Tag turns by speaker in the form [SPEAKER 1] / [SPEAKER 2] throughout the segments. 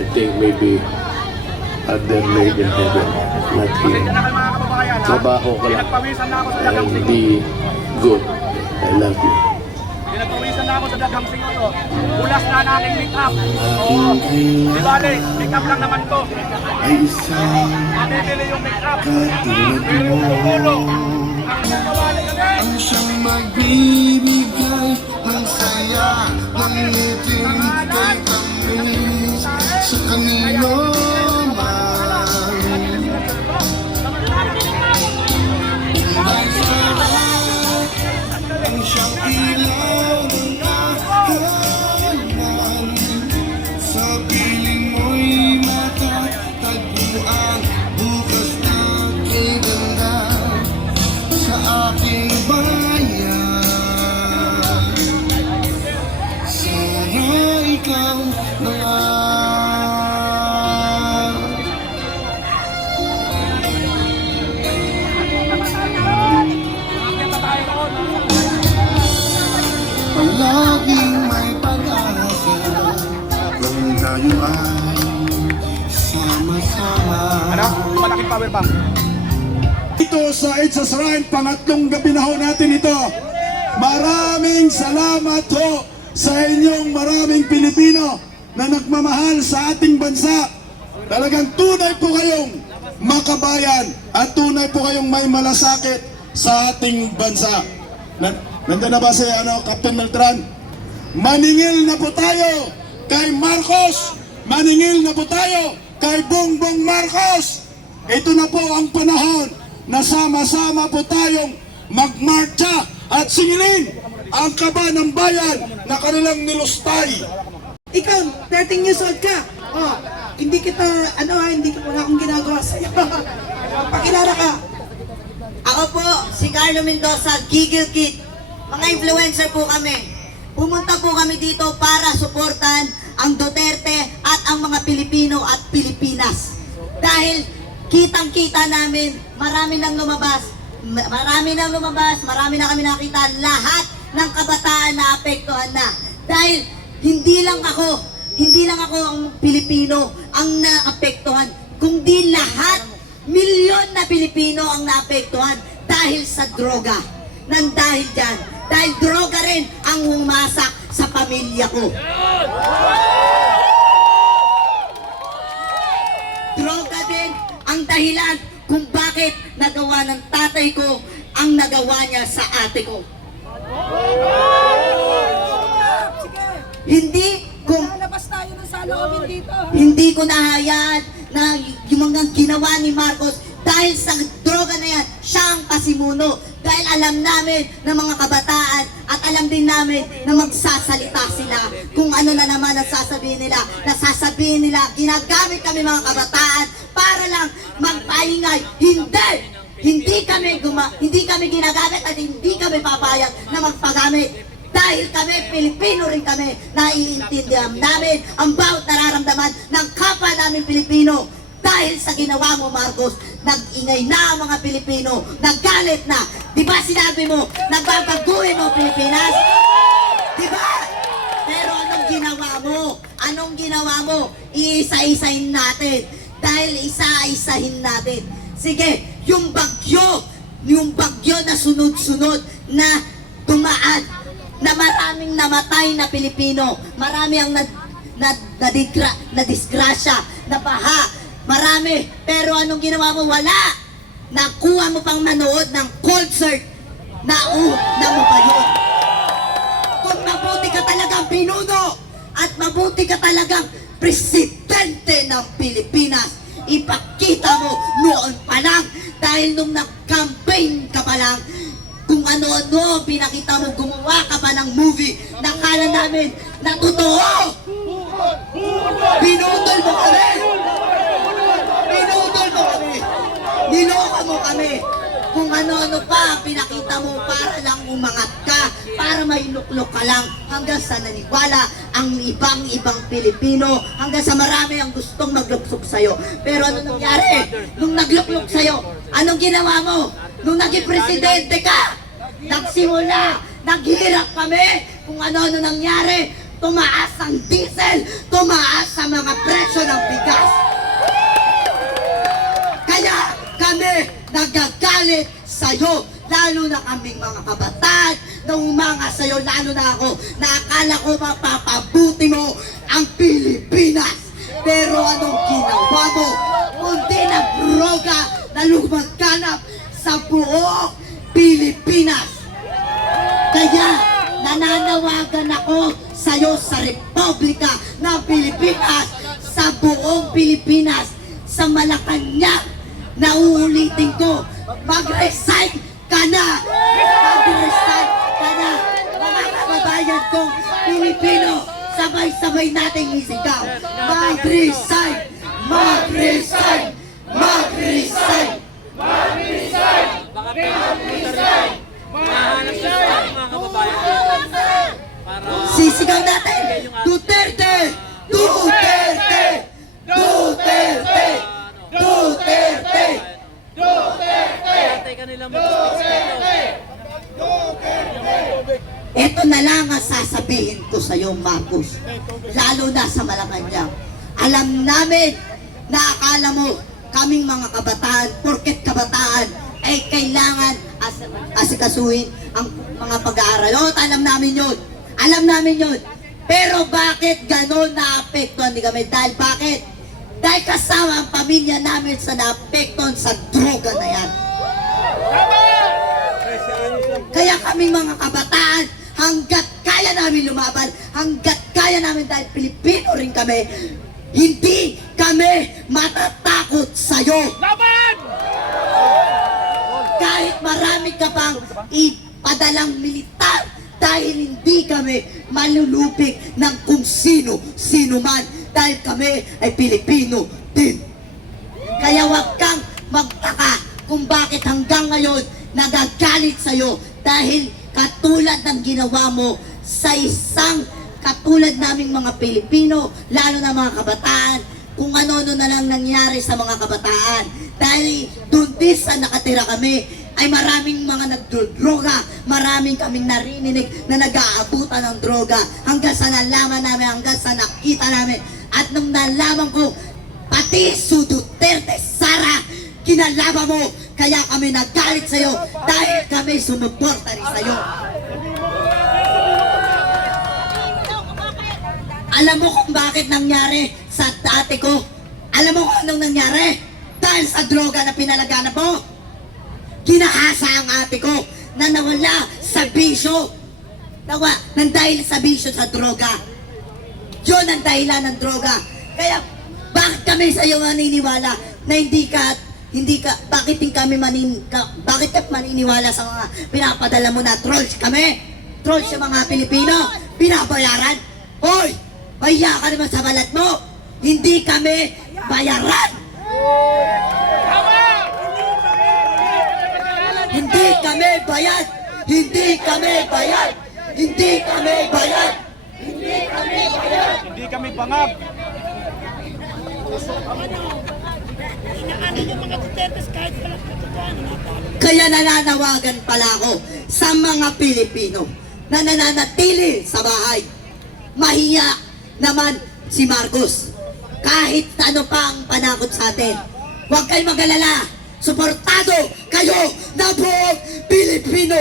[SPEAKER 1] I think maybe at their made in heaven, not here. Trabaho ka lang. And be good. I love you.
[SPEAKER 2] Pinagpawisan na ako sa daghang singo. to. Ulas na nating make up. Oo. Di bale, make up lang naman to.
[SPEAKER 3] ay isang
[SPEAKER 2] Mabibili yung make up. Pero yung
[SPEAKER 3] mo
[SPEAKER 2] tumulong. Ang kami.
[SPEAKER 3] Ang siyang magbibigay ng saya ng ngiti kay kami sa kanino
[SPEAKER 2] power bank.
[SPEAKER 4] Ito sa It's a Shrine, pangatlong gabi na ho natin ito. Maraming salamat ho sa inyong maraming Pilipino na nagmamahal sa ating bansa. Talagang tunay po kayong makabayan at tunay po kayong may malasakit sa ating bansa. Na, nandun na ba si ano, Captain Beltran? Maningil na po tayo kay Marcos! Maningil na po tayo kay Bongbong Marcos! Ito na po ang panahon na sama-sama po tayong magmarcha at singilin ang kaba ng bayan na kanilang nilustay.
[SPEAKER 5] Ikaw, 13 years old ka. Oh, hindi kita, ano ha, hindi ko wala akong ginagawa sa'yo. Pakilala ka.
[SPEAKER 6] Ako po, si Carlo Mendoza, Giggle Kid. Mga influencer po kami. Pumunta po kami dito para suportan ang Duterte at ang mga Pilipino at Pilipinas. Dahil kitang-kita namin, marami nang lumabas, ma- marami nang lumabas, marami na kami nakita, lahat ng kabataan na apektuhan na. Dahil hindi lang ako, hindi lang ako ang Pilipino ang naapektuhan, kundi lahat Milyon na Pilipino ang naapektuhan dahil sa droga. Nang dahil dyan. Dahil droga rin ang humasak sa pamilya ko. Droga ang dahilan kung bakit nagawa ng tatay ko ang nagawa niya sa ate ko. Hindi kung
[SPEAKER 5] Lalabas tayo ng saloobin dito.
[SPEAKER 6] hindi ko nahayaan na yung mga ginawa ni Marcos dahil sa droga na yan, siya ang pasimuno. Dahil alam namin ng mga kabataan at alam din namin na magsasalita sila kung ano na naman ang sasabihin nila. Nasasabihin nila, ginagamit kami mga kabataan para lang magpaingay. Hindi! Hindi kami guma hindi kami ginagamit at hindi kami papayag na magpagamit. Dahil kami, Pilipino rin kami, naiintindihan namin ang bawat nararamdaman ng kapwa namin Pilipino. Dahil sa ginawa mo, Marcos, nag-ingay na ang mga Pilipino, naggalit na. Di ba sinabi mo, nagbabaguhin mo Pilipinas? Di ba? Pero anong ginawa mo? Anong ginawa mo? Iisa-isahin natin. Dahil isa-isahin natin. Sige, yung bagyo, yung bagyo na sunod-sunod na tumaan, na maraming namatay na Pilipino, marami ang na, na, nadigra, na disgrasya, na baha, marami. Pero anong ginawa mo? Wala. Nakuha mo pang manood ng concert. Nauna mo pa yun. Kung mabuti ka talagang pinuno at mabuti ka talagang presidente ng Pilipinas, ipakita mo noon pa lang dahil nung nag-campaign ka pa lang, kung ano-ano pinakita mo, gumawa ka pa ng movie, nakala namin na totoo! Pinutol mo kami! Pinutol mo kami! Niloko mo kami! Kung ano-ano pa ang pinakita mo para lang umangat ka, para mainuklok ka lang hanggang sa naniwala ang ibang-ibang Pilipino, hanggang sa marami ang gustong magluksok sa'yo. Pero ano nangyari? Nung nagluklok sa'yo, anong ginawa mo? Nung naging presidente ka, nagsimula, naghirap kami kung ano-ano nangyari. tumaas ang diesel, tumaas ang mga presyo ng bigas. Kaya kami nagagalit sa'yo, lalo na kaming mga kabataan, na umanga sa'yo, lalo na ako, na akala ko mapapabuti mo ang Pilipinas. Pero anong ginawa mo? Kundi na droga na lumaganap sa buong Pilipinas. Kaya nananawagan ako sa iyo sa Republika ng Pilipinas, sa buong Pilipinas, sa Malacanang, na uulitin ko, mag-resign ka na! Mag-resign ka na! Mga kababayan kong Pilipino, sabay-sabay nating isigaw. Mag-resign! Mag-resign! Mag-resign! Sisigaw natin! Duterte! Duterte! Duterte! Duterte! Ito na lang ang sasabihin ko sa iyo, Marcos. Lalo na sa Malacanang. Alam namin na akala mo kaming mga kabataan, porket kabataan, ay kailangan as asikasuhin ang mga pag-aaral. O, alam namin yun. Alam namin yun. Pero bakit ganon naapektuhan ni kami? Dahil bakit? Dahil kasama ang pamilya namin sa naapektuhan sa droga na yan. Kaya kami mga kabataan, hanggat kaya namin lumaban, hanggat kaya namin dahil Pilipino rin kami, hindi kami matatakot sa'yo. Kahit marami ka pang ipadalang militar, dahil hindi kami malulupig ng kung sino, sino man, dahil kami ay Pilipino din. Kaya wag kang magtaka kung bakit hanggang ngayon nagagalit sa'yo dahil katulad ng ginawa mo sa isang katulad naming mga Pilipino, lalo na mga kabataan, kung ano-ano na lang nangyari sa mga kabataan. Dahil doon din sa nakatira kami, ay maraming mga nagdodroga, maraming kaming narinig na nag-aabutan ng droga hanggang sa nalaman namin, hanggang sa nakita namin. At nung nalaman ko, pati su Duterte, Sara, kinalaban mo, kaya kami nagalit sa'yo dahil kami sumuporta rin sa'yo. Alam mo kung bakit nangyari sa dati ko? Alam mo kung anong nangyari? Dahil sa droga na pinalaganap mo. Kinahasa ang ate ko na nawala sa bisyo. Nawa, nang dahil sa bisyo sa droga. Yun ang dahilan ng droga. Kaya, bakit kami sa iyo maniniwala na hindi ka, hindi ka, bakit hindi kami manin, ka, bakit ka maniniwala sa mga pinapadala mo na trolls kami? Trolls yung mga Pilipino, pinabayaran? Hoy, mahiya ka naman sa balat mo. Hindi kami bayaran. Hindi kami bayad. Hindi kami bayad. Hindi kami bayad.
[SPEAKER 2] Hindi kami bangag.
[SPEAKER 6] Kaya nananawagan pala ako sa mga Pilipino na nananatili sa bahay. Mahiya naman si Marcos. Kahit ano pa ang panakot sa atin. Huwag kayong magalala. Suportado kayo na buong Pilipino.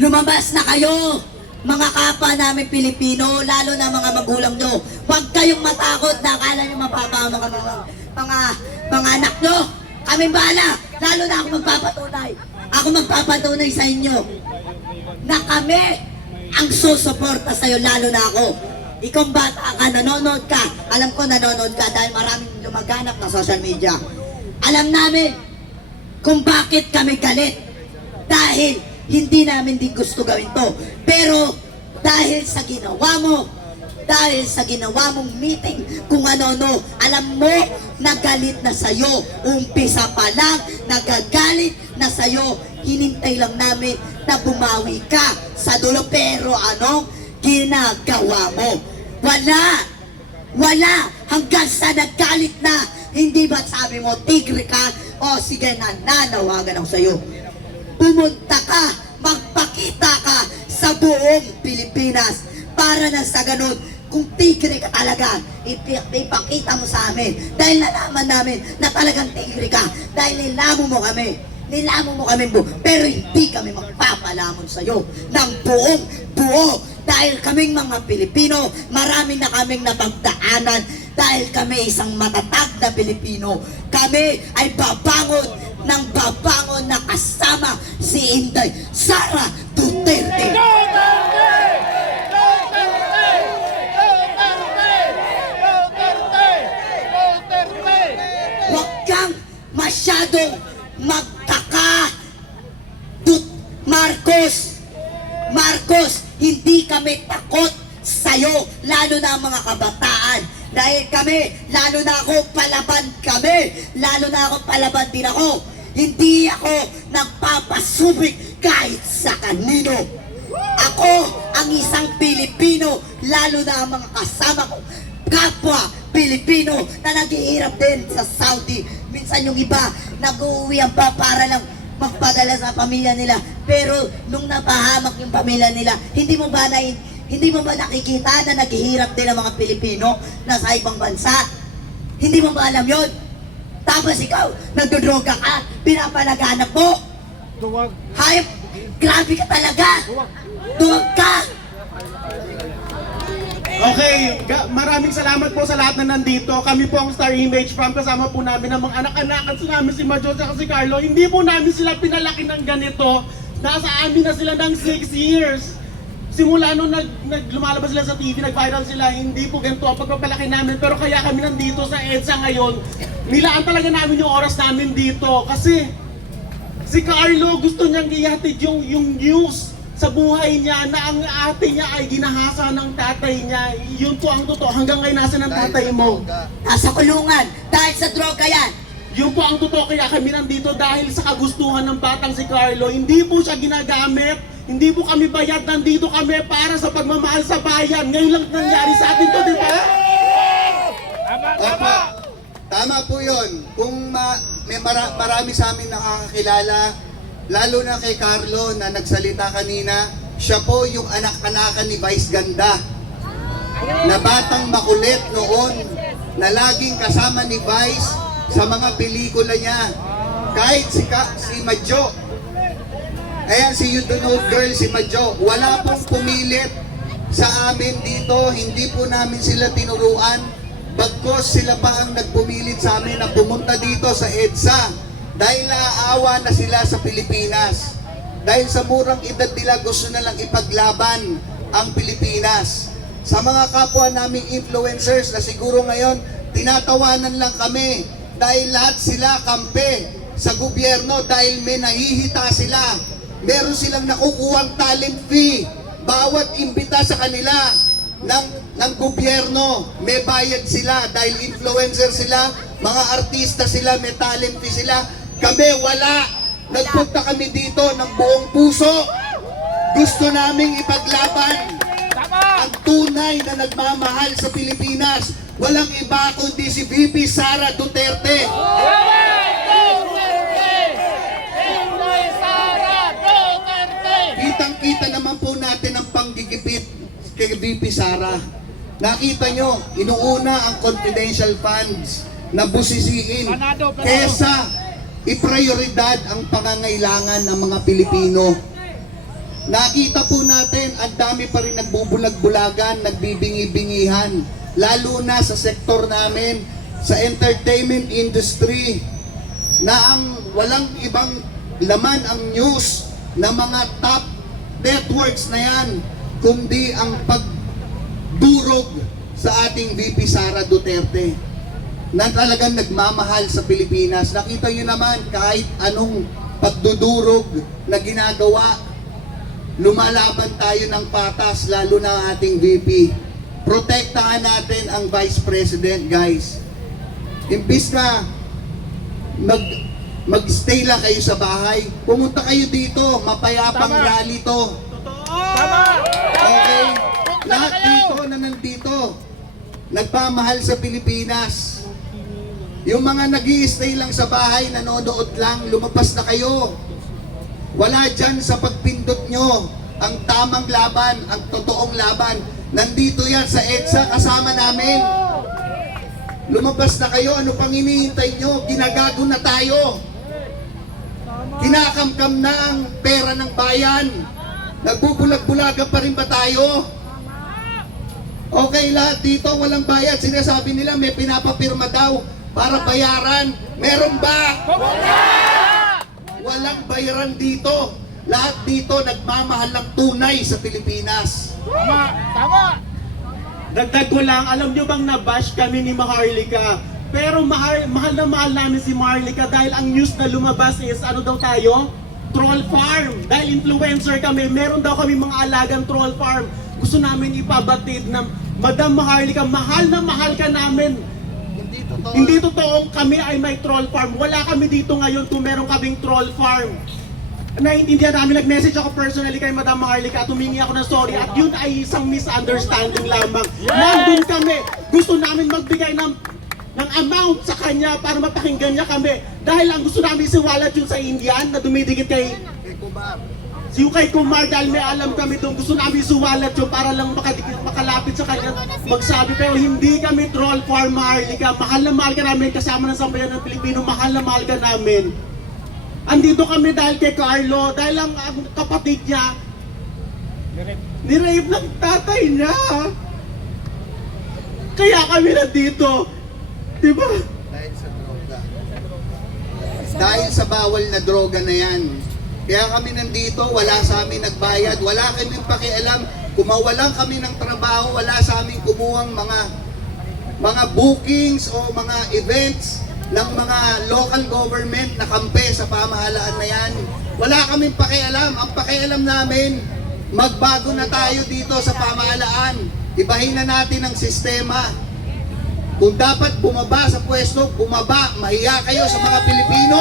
[SPEAKER 6] Lumabas na kayo, mga kapwa namin Pilipino, lalo na mga magulang nyo. Huwag kayong matakot na akala nyo mapapama ka mga, mga, anak nyo. Kami bahala, lalo na ako magpapatunay. Ako magpapatunay sa inyo na kami ang susuporta sa'yo, lalo na ako. Ikaw bata ka, nanonood ka. Alam ko nanonood ka dahil maraming lumaganap na social media. Alam namin kung bakit kami galit. Dahil hindi namin din gusto gawin to. Pero dahil sa ginawa mo, dahil sa ginawa mong meeting, kung ano-ano, alam mo, nagalit na sa'yo. Umpisa pa lang, nagagalit na sa'yo. Hinintay lang namin na bumawi ka sa dulo. Pero anong ginagawa mo? Wala! Wala! Hanggang sa naggalit na, hindi ba sabi mo, tigre ka? O sige, nananawagan ako sa'yo. Pumunta ka, magpakita ka sa buong Pilipinas. Para na sa ganun, kung tigre ka talaga, ipi- ipakita mo sa amin. Dahil nalaman namin na talagang tigre ka. Dahil nilamo mo kami. Nilamo mo kami buo. Pero hindi kami magpapalamon sa'yo ng buong buo. Dahil kaming mga Pilipino, marami na kaming napagdaanan. Dahil kami isang matatag na Pilipino. Kami ay babangon ng babangon na kasama si Inday Sara Duterte. Huwag kang masyadong magkaka Dut Marcos. Marcos hindi kami takot sa'yo lalo na ang mga kabataan. Dahil kami lalo na ako palaban kami. Lalo na ako palaban din ako hindi ako nagpapasubik kahit sa kanino ako ang isang Pilipino lalo na ang mga kasama ko kapwa Pilipino na naghihirap din sa Saudi. Minsan yung iba, nag-uwi ang pa para lang magpadala sa pamilya nila. Pero nung napahamak yung pamilya nila, hindi mo ba na, hindi mo ba nakikita na naghihirap din ang mga Pilipino na sa ibang bansa? Hindi mo ba alam yon? Tapos ikaw, nagdodroga ka, pinapalaganap mo.
[SPEAKER 2] Duwag.
[SPEAKER 6] Hayop, grabe ka talaga. Duwag ka.
[SPEAKER 7] Okay, maraming salamat po sa lahat na nandito. Kami po ang Star Image Farm. Kasama po namin ang mga anak-anakan sa namin si Majo at si Carlo. Hindi po namin sila pinalaki ng ganito. Nasa amin na sila ng 6 years. Simula nung nag, nag, lumalabas sila sa TV, nag-viral sila, hindi po ganito ang pagpapalaki namin. Pero kaya kami nandito sa EDSA ngayon, nilaan talaga namin yung oras namin dito. Kasi si Carlo gusto niyang ihatid yung, yung news sa buhay niya na ang ate niya ay ginahasa ng tatay niya. Yun po ang totoo. Hanggang ngayon nasa ng tatay mo.
[SPEAKER 6] Nasa kulungan dahil sa droga yan.
[SPEAKER 7] Yun po ang totoo kaya kami nandito dahil sa kagustuhan ng batang si Carlo. Hindi po siya ginagamit. Hindi po kami bayad. Nandito kami para sa pagmamahal sa bayan. Ngayon lang nangyari sa atin to, di ba?
[SPEAKER 8] Opo. Tama po yun. Kung ma- may mara- marami sa amin nakakakilala, lalo na kay Carlo na nagsalita kanina, siya po yung anak-anakan ni Vice Ganda. Na batang makulit noon, na laging kasama ni Vice sa mga pelikula niya. Kahit si, Ka- si Madjo, Ayan si You Don't Girl, si Madjo. Wala pong pumilit sa amin dito. Hindi po namin sila tinuruan. Bagkos sila pa ang nagpumilit sa amin na pumunta dito sa EDSA. Dahil naaawa na sila sa Pilipinas. Dahil sa murang edad nila gusto na lang ipaglaban ang Pilipinas. Sa mga kapwa naming influencers na siguro ngayon, tinatawanan lang kami. Dahil lahat sila kampe sa gobyerno dahil may nahihita sila meron silang nakukuhang talent fee. Bawat imbita sa kanila ng, ng gobyerno, may bayad sila dahil influencer sila, mga artista sila, may talent fee sila. Kami wala. Nagpunta kami dito ng buong puso. Gusto naming ipaglaban ang tunay na nagmamahal sa Pilipinas. Walang iba kundi si VP Sara Duterte. Kitang-kita naman po natin ang panggigipit kay VP Sara. Nakita nyo, inuuna ang confidential funds na busisiin kesa iprioridad ang pangangailangan ng mga Pilipino. Nakita po natin, ang dami pa rin nagbubulag-bulagan, nagbibingi-bingihan, lalo na sa sektor namin, sa entertainment industry, na ang walang ibang laman ang news ng mga top networks na yan, kundi ang pagdurog sa ating VP Sara Duterte na talagang nagmamahal sa Pilipinas. Nakita nyo naman kahit anong pagdudurog na ginagawa, lumalaban tayo ng patas, lalo na ating VP. Protektahan natin ang Vice President, guys. Imbis na mag magstay lang kayo sa bahay, pumunta kayo dito, mapayapang
[SPEAKER 2] Tama.
[SPEAKER 8] rally to.
[SPEAKER 2] Tama!
[SPEAKER 8] Okay? Lahat dito na nandito, nagpamahal sa Pilipinas. Yung mga nag stay lang sa bahay, nanonood lang, lumabas na kayo. Wala dyan sa pagpindot nyo ang tamang laban, ang totoong laban. Nandito yan sa EDSA kasama namin. Lumabas na kayo, ano pang hinihintay nyo? Ginagago na tayo. Kinakamkam na ang pera ng bayan. Nagbubulag-bulagan pa rin ba tayo? Okay, lahat dito walang bayad. Sinasabi nila may pinapapirma daw para bayaran. Meron ba? Walang bayaran dito. Lahat dito nagmamahal ng tunay sa Pilipinas.
[SPEAKER 7] Dagdag ko lang, alam nyo bang nabash kami ni Maharlika? Pero mahal, mahal na mahal namin si Maharlika dahil ang news na lumabas is ano daw tayo? Troll farm. Dahil influencer kami, meron daw kami mga alagang troll farm. Gusto namin ipabatid na Madam Maharlika, mahal na mahal ka namin.
[SPEAKER 8] Hindi totoo.
[SPEAKER 7] Hindi totoong kami ay may troll farm. Wala kami dito ngayon kung meron kaming troll farm. Naiintindihan namin, nag-message ako personally kay Madam Maharlika at humingi ako ng sorry at yun ay isang misunderstanding lamang. Nandun kami, gusto namin magbigay ng ng amount sa kanya para mapakinggan niya kami. Dahil ang gusto namin siwalat yun sa Indian na dumidikit kay
[SPEAKER 8] Kay Kubar.
[SPEAKER 7] yung kay Kumar dahil may alam kami doon, gusto namin suwalat yun para lang makadikit, makalapit sa kanya magsabi. Pero hindi kami troll farm Maharlika. Mahal na mahal ka namin kasama ng sambayan ng Pilipino. Mahal na mahal ka namin. Andito kami dahil kay Carlo, dahil ang, ang kapatid niya, nirape ng tatay niya. Kaya kami nandito. Diba?
[SPEAKER 8] Dahil sa droga. Dahil sa bawal na droga na yan. Kaya kami nandito, wala sa amin nagbayad, wala kaming pakialam. Kumawalan kami ng trabaho, wala sa amin kumuhang mga mga bookings o mga events ng mga local government na kampe sa pamahalaan na yan. Wala kaming pakialam. Ang pakialam namin, magbago na tayo dito sa pamahalaan. Ibahin na natin ang sistema. Kung dapat bumaba sa pwesto, bumaba. Mahiya kayo sa mga Pilipino.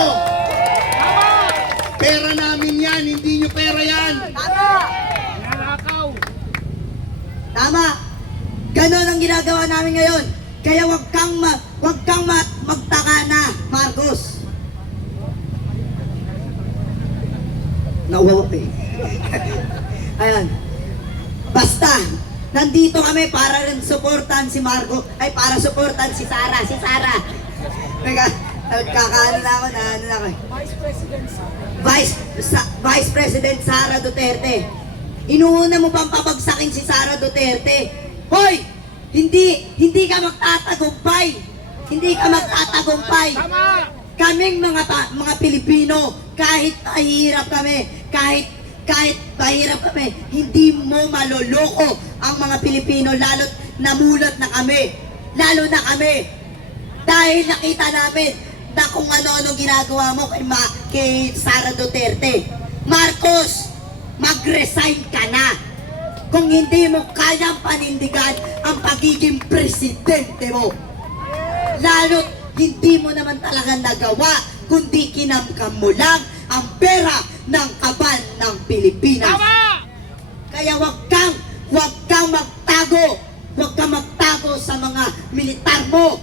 [SPEAKER 8] Pera namin yan, hindi nyo pera yan.
[SPEAKER 6] Tama. Ganon ang ginagawa namin ngayon. Kaya wag kang ma wag kang ma magtaka na, Marcos. Nauwawa eh. Ayan. Basta, nandito kami para rin suportan si Marco, ay para suportan si Sara, si Sara. Nagka, nagkakaano na ako na ano na ako. Vice, sa, Vice President Sara Duterte. Inuuna mo bang papagsakin si Sara Duterte? Hoy! Hindi, hindi ka magtatagumpay. Hindi ka magtatagumpay. Kaming mga mga Pilipino, kahit mahirap kami, kahit kahit mahirap kami, hindi mo maloloko ang mga Pilipino lalo't namulat na kami. Lalo na kami. Dahil nakita namin na kung ano-ano ginagawa mo kay, Ma, kay Sara Duterte. Marcos, mag-resign ka na. Kung hindi mo kayang panindigan ang pagiging presidente mo. Lalo't hindi mo naman talaga nagawa, kundi kinamkam mo lang ang pera ng kaban ng Pilipinas. Kaya wag kang, wag kang magtago. Wag kang magtago sa mga militar mo.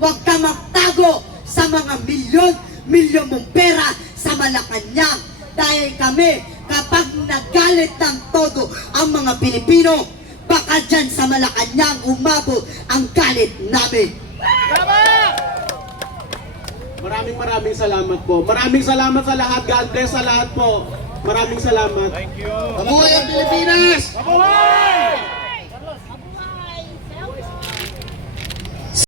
[SPEAKER 6] Wag kang magtago sa mga milyon, milyon mong pera sa Malacanang. Dahil kami, kapag nagalit ng todo ang mga Pilipino, baka dyan sa Malacanang umabot ang galit namin.
[SPEAKER 7] Maraming maraming salamat po. Maraming salamat sa lahat. God bless sa lahat po. Maraming salamat.
[SPEAKER 8] Mabuhay ang Pilipinas!
[SPEAKER 2] Mabuhay!